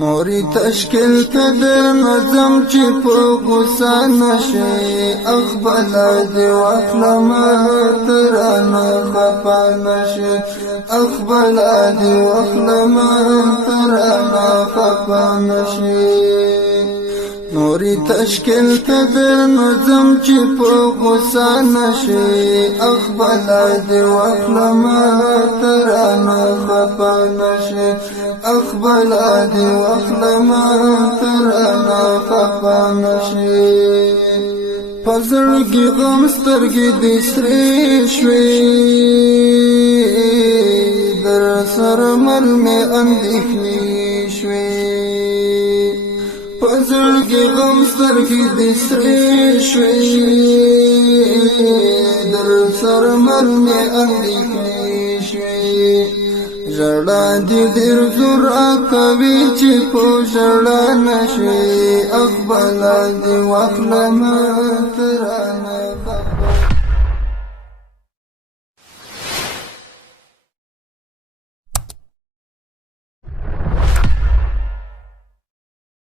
نوري تشکیل تدر نظم چی پا غصہ نشی اخبلا دی وقلما ترانا خفا نشی اخبلا دی وقلما ترانا خفا نشی نوري تشکیل تدر نظم چی پا غصہ نشی اخبلا دی وقلما ترانا خفا نشی اخبلا دی وقلما ترانا خفا نشی پزړګي غم سترګې دې سرې شوې در سره مل مې اندېښنې شوې پزړګي غم سترګې دې سرې شوې در سره مل مې اندېښنې شوې ژړا دې ډېر زور کوي چې په ژړا نشي اخبلا دې وخلما ترانه